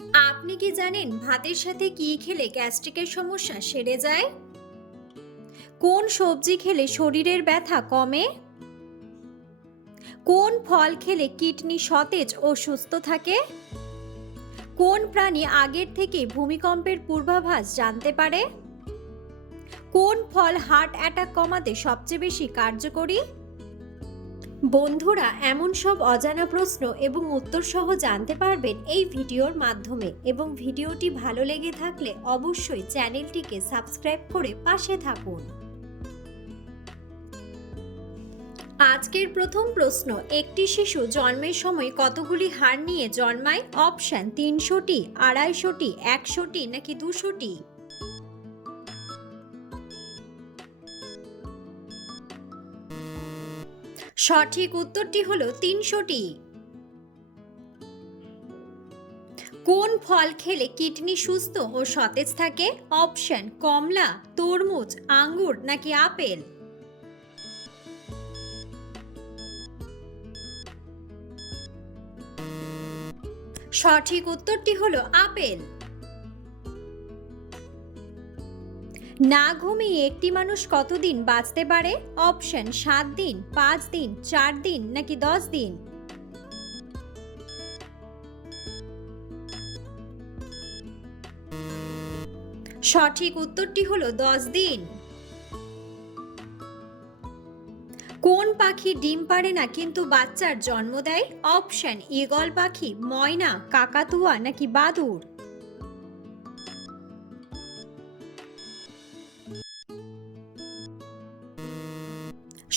আপনি কি জানেন ভাতের সাথে কি খেলে গ্যাস্ট্রিকের সমস্যা সেরে যায়? কোন সবজি খেলে শরীরের ব্যথা কমে? কোন ফল খেলে কিডনি সতেজ ও সুস্থ থাকে? কোন প্রাণী আগের থেকে ভূমিকম্পের পূর্বাভাস জানতে পারে? কোন ফল হার্ট অ্যাটাক কমাতে সবচেয়ে বেশি কার্যকরী? বন্ধুরা, এমন সব অজানা প্রশ্ন এবং উত্তর সহ জানতে পারবেন এই ভিডিওর মাধ্যমে, এবং ভিডিওটি ভালো লেগে থাকলে অবশ্যই চ্যানেলটিকে সাবস্ক্রাইব করে পাশে থাকুন। আজকের প্রথম প্রশ্ন, একটি শিশু জন্মের সময় কতগুলি হাড় নিয়ে জন্মায়? অপশন 300টি, 250টি, 100টি নাকি 200টি? সঠিক উত্তরটি হলো 300টি। কোন ফল খেলে কিডনি সুস্থ ও সতেজ থাকে? অপশন কমলা, তরমুজ, আঙ্গুর নাকি আপেল? সঠিক উত্তরটি হলো আপেল। না ঘুমিয়ে একটি মানুষ কতদিন বাঁচতে পারে? অপশন 7 দিন, 5 দিন, 4 দিন নাকি 10 দিন? সঠিক উত্তরটি হলো 10 দিন। কোন পাখি ডিম পারে না কিন্তু বাচ্চার জন্ম দেয়? অপশন ঈগল পাখি, ময়না, কাকাতুয়া নাকি বাদুড়?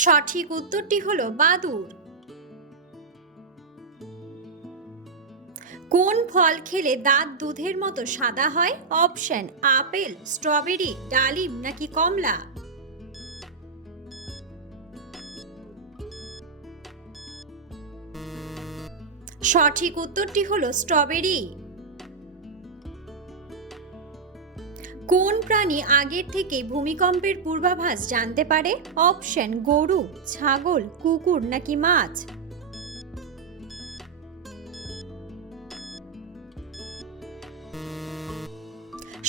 সঠিক উত্তরটি হলো বাদুড়। কোন ফল খেলে দাঁত দুধের মতো সাদা হয়? অপশন আপেল, স্ট্রবেরি, ডালিম নাকি কমলা? সঠিক উত্তরটি হলো স্ট্রবেরি। কোন প্রাণী আগের থেকে ভূমিকম্পের পূর্বাভাস জানতে পারে? অপশন গরু, ছাগল, কুকুর নাকি মাছ?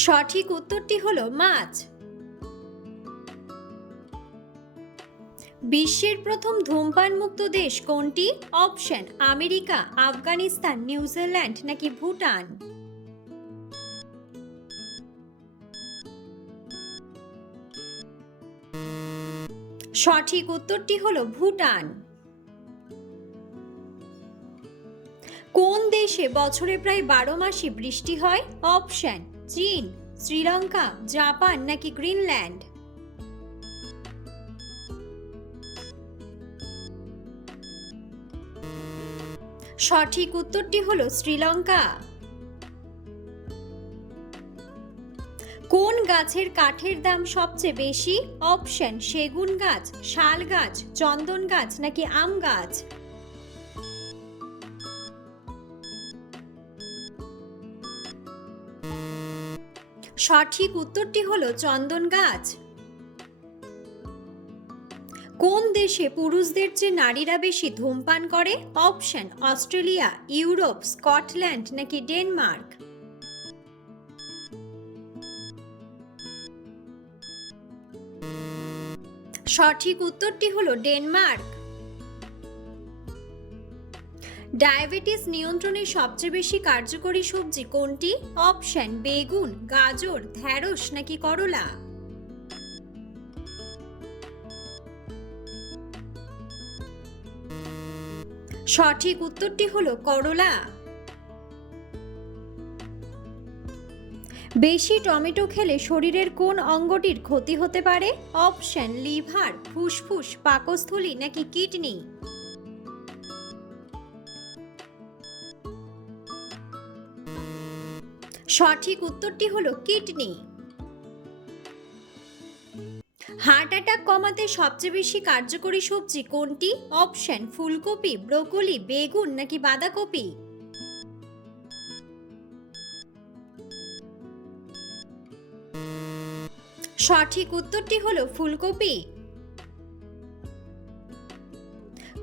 সঠিক উত্তরটি হলো মাছ। বিশ্বের প্রথম ধূমপান মুক্ত দেশ কোনটি? অপশন আমেরিকা, আফগানিস্তান, নিউজিল্যান্ড নাকি ভুটান? সঠিক উত্তরটি হলো ভুটান। কোন দেশে বছরে প্রায় 12 মাসই বৃষ্টি হয়? অপশন চীন, শ্রীলঙ্কা, জাপান নাকি গ্রিনল্যান্ড? সঠিক উত্তরটি হলো শ্রীলঙ্কা। কোন গাছের কাঠের দাম সবচেয়ে বেশি? অপশন সেগুন গাছ, শাল গাছ, চন্দন গাছ নাকি আম গাছ? সঠিক উত্তরটি হলো চন্দন গাছ। কোন দেশে পুরুষদের চেয়ে নারীরা বেশি ধূমপান করে? অপশন অস্ট্রেলিয়া, ইউরোপ, স্কটল্যান্ড নাকি ডেনমার্ক? সঠিক উত্তরটি হলো ডেনমার্ক। ডায়াবেটিস নিয়ন্ত্রণে সবচেয়ে বেশি কার্যকরী সবজি কোনটি? অপশন বেগুন, গাজর, ঢ্যাঁড়স নাকি করলা? সঠিক উত্তরটি হলো করলা। বেশি টমেটো খেলে শরীরের কোন অঙ্গটির ক্ষতি হতে পারে? অপশন লিভার, ফুসফুস, পাকস্থলী নাকি কিডনি? সঠিক উত্তরটি হলো কিডনি। হার্ট অ্যাটাক কমাতে সবচেয়ে বেশি কার্যকরী সবজি কোনটি? অপশন ফুলকপি, ব্রোকলি, বেগুন নাকি বাঁধাকপি? সঠিক উত্তরটি হলো ফুলকপি।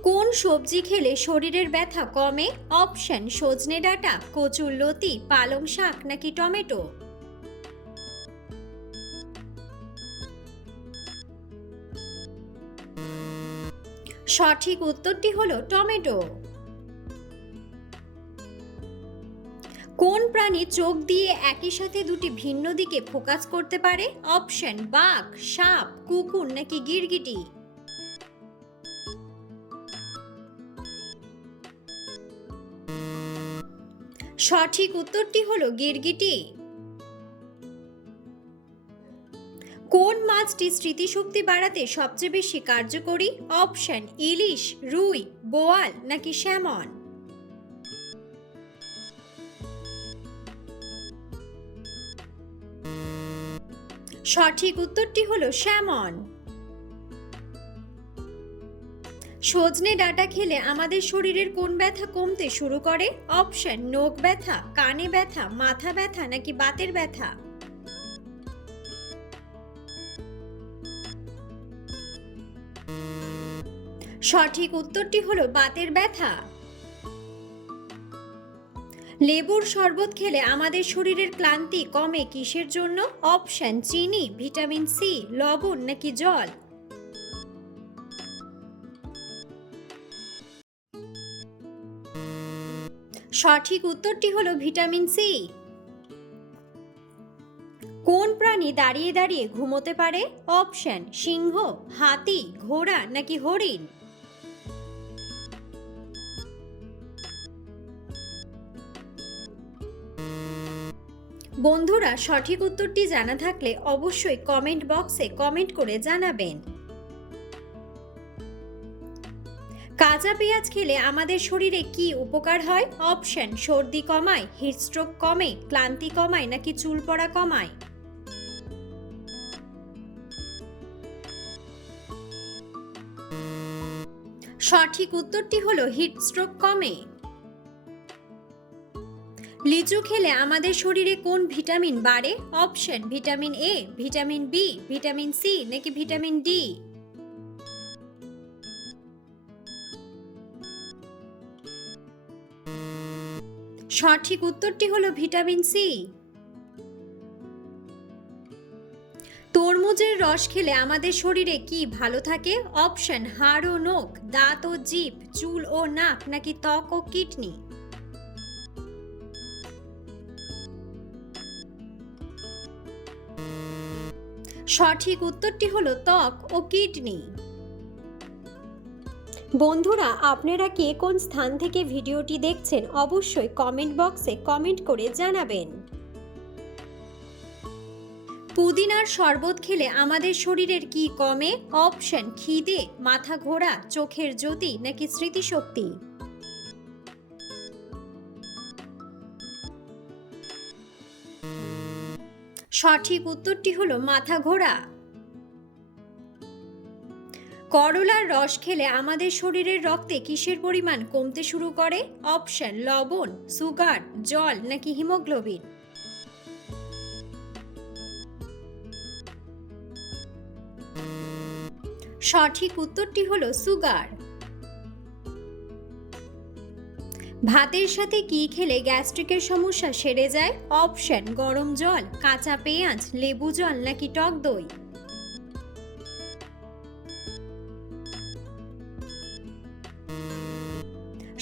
কোন সবজি খেলে শরীরের ব্যথা কমে? অপশন সজনে ডাঁটা, কচুরলতি, পালং শাক নাকি টমেটো। সঠিক উত্তরটি হলো টমেটো। কোন প্রাণী চোখ দিয়ে একই সাথে দুটি ভিন্ন দিকে ফোকাস করতে পারে? অপশন বাঘ, সাপ, কুকুর নাকি গিরগিটি। সঠিক উত্তরটি হলো গিরগিটি। কোন মাছটি স্মৃতিশক্তি বাড়াতে সবচেয়ে বেশি কার্যকরী? অপশন ইলিশ, রুই, বোয়াল নাকি স্যামন। সঠিক উত্তরটি হলো স্যামন। সজনে ডাঁটা খেলে আমাদের শরীরের কোন ব্যথা কমতে শুরু করে? অপশন নখ ব্যথা, কানে ব্যথা, মাথা ব্যথা নাকি বাতের ব্যথা। সঠিক উত্তরটি হলো বাতের ব্যথা। লেবুর শরবত খেলে আমাদের শরীরের ক্লান্তি কমে কিসের জন্য? অপশন চিনি, ভিটামিন সি, লবণ নাকি জল। সঠিক উত্তরটি হলো ভিটামিন সি। কোন প্রাণী দাঁড়িয়ে দাঁড়িয়ে ঘুমোতে পারে? অপশন সিংহ, হাতি, ঘোড়া নাকি হরিণ। বন্ধুরা, সঠিক উত্তরটি জানা থাকলে অবশ্যই কমেন্ট বক্সে কমেন্ট করে জানাবেন। কাঁচা পেঁয়াজ খেলে আমাদের শরীরে কি উপকার হয়? অপশন সর্দি কমায়, হিটস্ট্রোক কমে, ক্লান্তি কমায় নাকি চুল পড়া কমায়। সঠিক উত্তরটি হলো হিটস্ট্রোক কমে। লিচু খেলে আমাদের শরীরে কোন ভিটামিন বাড়ে? Option vitamin A, vitamin B, vitamin C নাকি ভিটামিন ডি। সঠিক উত্তরটি হলো ভিটামিন সি। তরমুজের রস খেলে আমাদের শরীরে কি ভালো থাকে? অপশন হাড় ও নখ, দাঁত ও জিভ, চুল ও নাক নাকি ত্বক ও কিডনি। সঠিক উত্তরটি হলো ত্বক ও কিডনি। বন্ধুরা, আপনারা কে কোন স্থান থেকে ভিডিওটি দেখছেন অবশ্যই কমেন্ট বক্সে কমেন্ট করে জানাবেন। পুদিনার শরবত খেলে আমাদের শরীরের কি কমে? অপশন খিদে, মাথা ঘোরা, চোখের জ্যোতি নাকি স্মৃতিশক্তি। সঠিক উত্তরটি হলো মাথা ঘোরা। করলার রস খেলে আমাদের শরীরের রক্তে কিসের পরিমাণ কমতে শুরু করে? অপশন লবণ, সুগার, জল নাকি হিমোগ্লোবিন। সঠিক উত্তরটি হলো সুগার। ভাতের সাথে কি খেলে গ্যাস্ট্রিকের সমস্যা সেরে যায়? অপশন গরম জল, কাঁচা পেঁয়াজ, লেবু জল নাকি টক দই।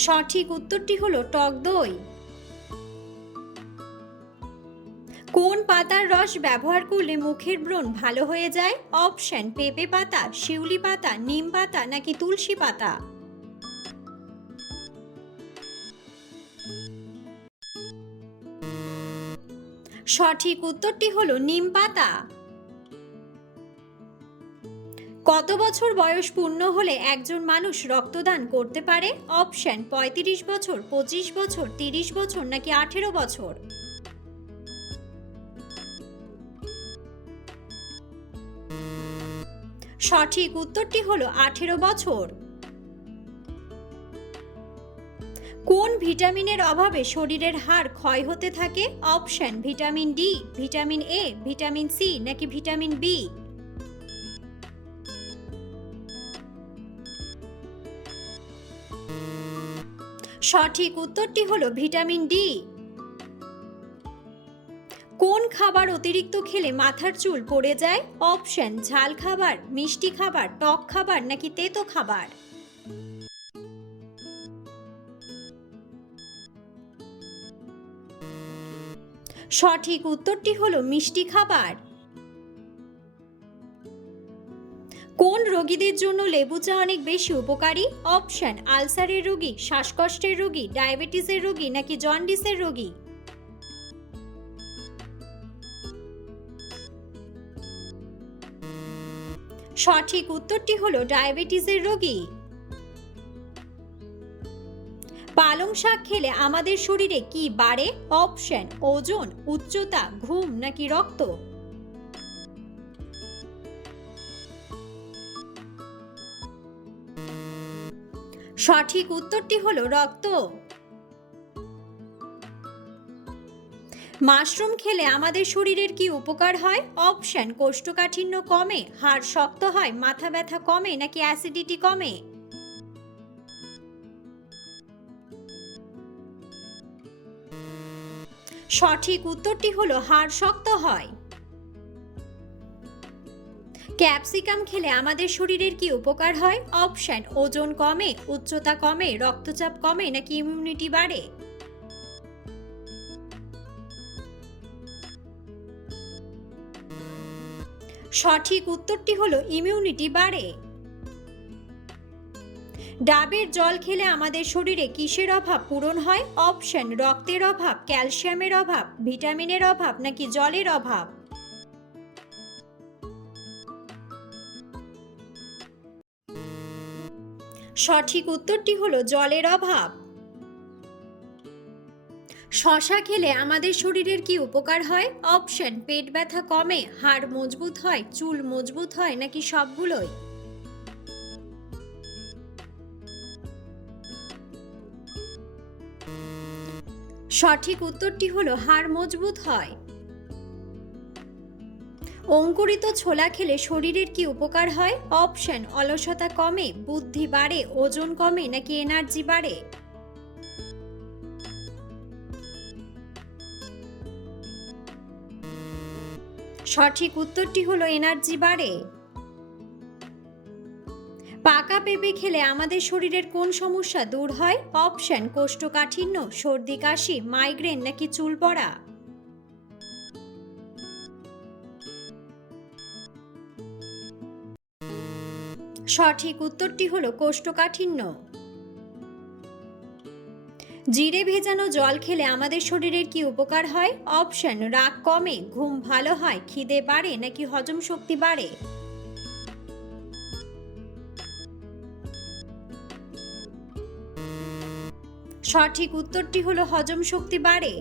সঠিক উত্তরটি হলো টক দই। কোন পাতার রস ব্যবহার করলে মুখের ব্রণ ভালো হয়ে যায়? অপশন পেঁপে পাতা, শিউলি পাতা, নিম পাতা নাকি তুলসী পাতা। সঠিক উত্তরটি হলো নিম পাতা। কত বছর বয়স পূর্ণ হলে একজন মানুষ রক্তদান করতে পারে? অপশন 35 বছর, 25 বছর, 30 বছর নাকি 18 বছর। সঠিক উত্তরটি হলো 18 বছর। কোন ভিটামিনের অভাবে শরীরের হাড় ক্ষয় হতে থাকে? Option vitamin D, vitamin A, vitamin C নাকি ভিটামিন বি। সঠিক উত্তরটি হলো ভিটামিন ডি। কোন খাবার অতিরিক্ত খেলে মাথার চুল পড়ে যায়? অপশন: ঝাল খাবার, মিষ্টি খাবার, টক খাবার নাকি তেতো খাবার। সঠিক উত্তরটি হলো মিষ্টি খাবার। কোন রোগীদের জন্য লেবু চা অনেক বেশি উপকারী? অপশন: আলসারের রোগী, শ্বাসকষ্টের রোগী, ডায়াবেটিসের রোগী নাকি জন্ডিসের রোগী। সঠিক উত্তরটি হলো ডায়াবেটিসের রোগী। পালং শাক খেলে আমাদের শরীরে কি বাড়ে? অপশন: ওজন, উচ্চতা, ঘুম নাকি রক্ত। সঠিক উত্তরটি হলো রক্ত। মাশরুম খেলে আমাদের শরীরের কি উপকার হয়? অপশন: কোষ্ঠকাঠিন্য কমে, হাড় শক্ত হয়, মাথা ব্যথা কমে নাকি অ্যাসিডিটি কমে। সঠিক উত্তরটি হলো হাড় শক্ত হয়। ক্যাপসিকাম খেলে আমাদের শরীরের কি উপকার হয়? অপশন: ওজন কমে, উচ্চতা কমে, রক্তচাপ কমে নাকি ইমিউনিটি বাড়ে। সঠিক উত্তরটি হলো ইমিউনিটি বাড়ে। ডাবের জল খেলে আমাদের শরীরে কিসের অভাব পূরণ হয়? অপশন: রক্তের অভাব, ক্যালসিয়ামের অভাব, ভিটামিনের অভাব নাকি জলের অভাব। সঠিক উত্তরটি হলো জলের অভাব। শশা খেলে আমাদের শরীরের কি উপকার হয়? অপশন: পেট ব্যথা কমে, হাড় মজবুত হয়, চুল মজবুত হয় নাকি সবগুলোই। সঠিক উত্তরটি হলো হাড় মজবুত হয়। অঙ্কুরিত ছোলা খেলে শরীরের কি উপকার হয়? অপশন: অলসতা কমে, বুদ্ধি বাড়ে, ওজন কমে নাকি এনার্জি বাড়ে। সঠিক উত্তরটি হলো এনার্জি বাড়ে। পাকা পেঁপে খেলে আমাদের শরীরের কোন সমস্যা দূর হয়? অপশন: কোষ্ঠকাঠিন্য, সর্দি কাশি, মাইগ্রেন নাকি চুল পড়া। সঠিক উত্তরটি হলো কোষ্ঠকাঠিন্য। জিরে ভেজানো জল খেলে আমাদের শরীরের কি উপকার হয়? অপশন: রাগ কমে, ঘুম ভালো হয়, খিদে বাড়ে নাকি হজম শক্তি বাড়ে। সঠিক উত্তরটি হলো হজম শক্তি বাড়ে।